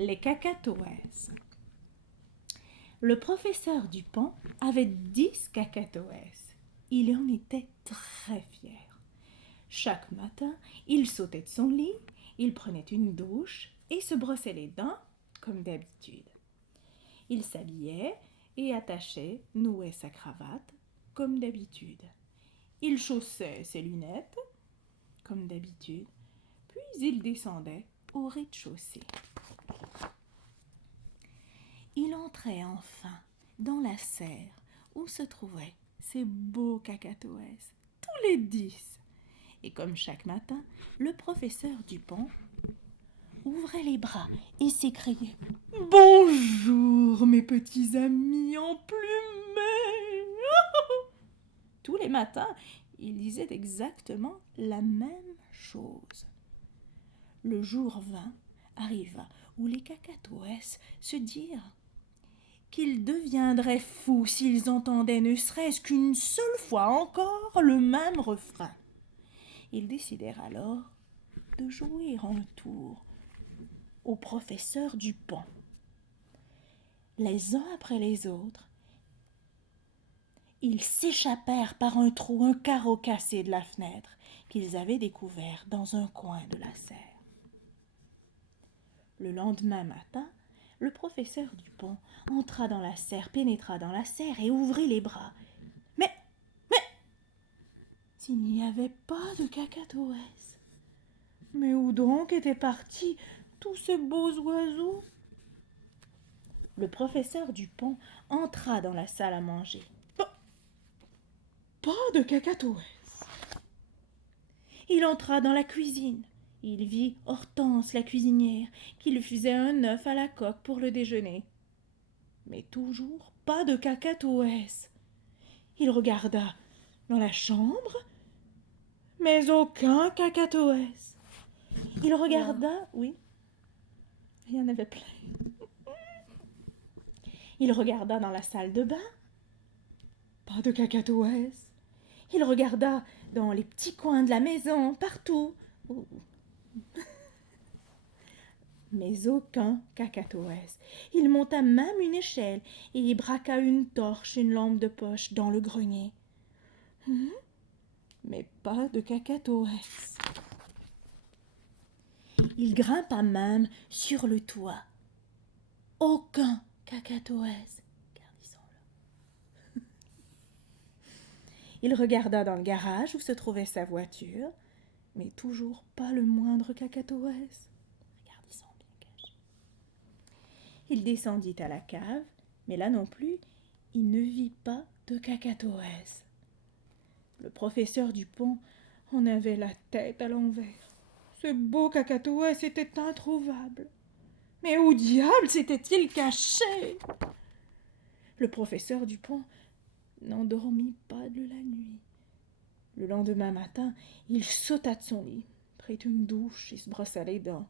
Les cacatoès. Le professeur Dupont avait 10 cacatoès. Il en était très fier. Chaque matin, il sautait de son lit, il prenait une douche et se brossait les dents comme d'habitude. Il s'habillait et attachait, nouait sa cravate comme d'habitude. Il chaussait ses lunettes comme d'habitude, puis il descendait au rez-de-chaussée. Il entrait enfin dans la serre où se trouvaient ces beaux cacatoès, tous les 10. Et comme chaque matin, le professeur Dupont ouvrait les bras et s'écriait « Bonjour mes petits amis emplumés !» Tous les matins, il disait exactement la même chose. Le jour arriva où les cacatoès se dirent qu'ils deviendraient fous s'ils entendaient ne serait-ce qu'une seule fois encore le même refrain. Ils décidèrent alors de jouer un tour au professeur Dupont. Les uns après les autres, ils s'échappèrent par un trou, un carreau cassé de la fenêtre qu'ils avaient découvert dans un coin de la serre. Le lendemain matin, le professeur Dupont entra dans la serre, pénétra dans la serre et ouvrit les bras. Mais, s'il n'y avait pas de cacatoès, mais où donc étaient partis tous ces beaux oiseaux? Le professeur Dupont entra dans la salle à manger. Pas de cacatoès. Il entra dans la cuisine. Il vit Hortense, la cuisinière, qui lui faisait un œuf à la coque pour le déjeuner. Mais toujours pas de cacatoès. Il regarda dans la chambre, mais aucun cacatoès. Il regarda, oui, il y en avait plein. Il regarda dans la salle de bain, pas de cacatoès. Il regarda dans les petits coins de la maison, partout. Mais aucun cacatoès. Il monta même une échelle et y braqua une torche, une lampe de poche dans le grenier. Mais pas de cacatoès. Il grimpa même sur le toit. Aucun cacatoès. Gardissons-le. Il regarda dans le garage où se trouvait sa voiture, mais toujours pas le moindre cacatoès. Il descendit à la cave, mais là non plus, il ne vit pas de cacatoès. Le professeur Dupont en avait la tête à l'envers. Ce beau cacatoès était introuvable. Mais où diable s'était-il caché? Le professeur Dupont n'endormit pas de la nuit. Le lendemain matin, il sauta de son lit, prit une douche et se brossa les dents.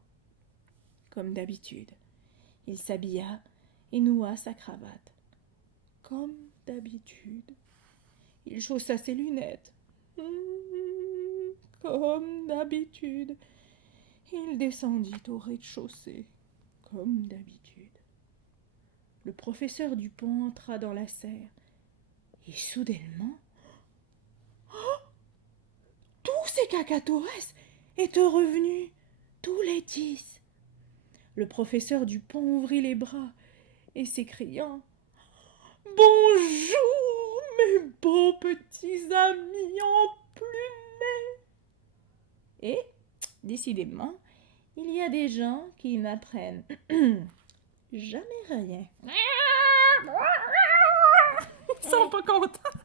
Comme d'habitude. Il s'habilla et noua sa cravate. Comme d'habitude. Il chaussa ses lunettes. Comme d'habitude. Il descendit au rez-de-chaussée. Comme d'habitude. Le professeur Dupont entra dans la serre. Et soudainement, tous ces cacatoès étaient revenus, tous les 10. Le professeur Dupont ouvrit les bras et s'écriant « Bonjour, mes beaux petits amis emplumés !» Et, décidément, il y a des gens qui n'apprennent jamais rien. Ils sont pas contents.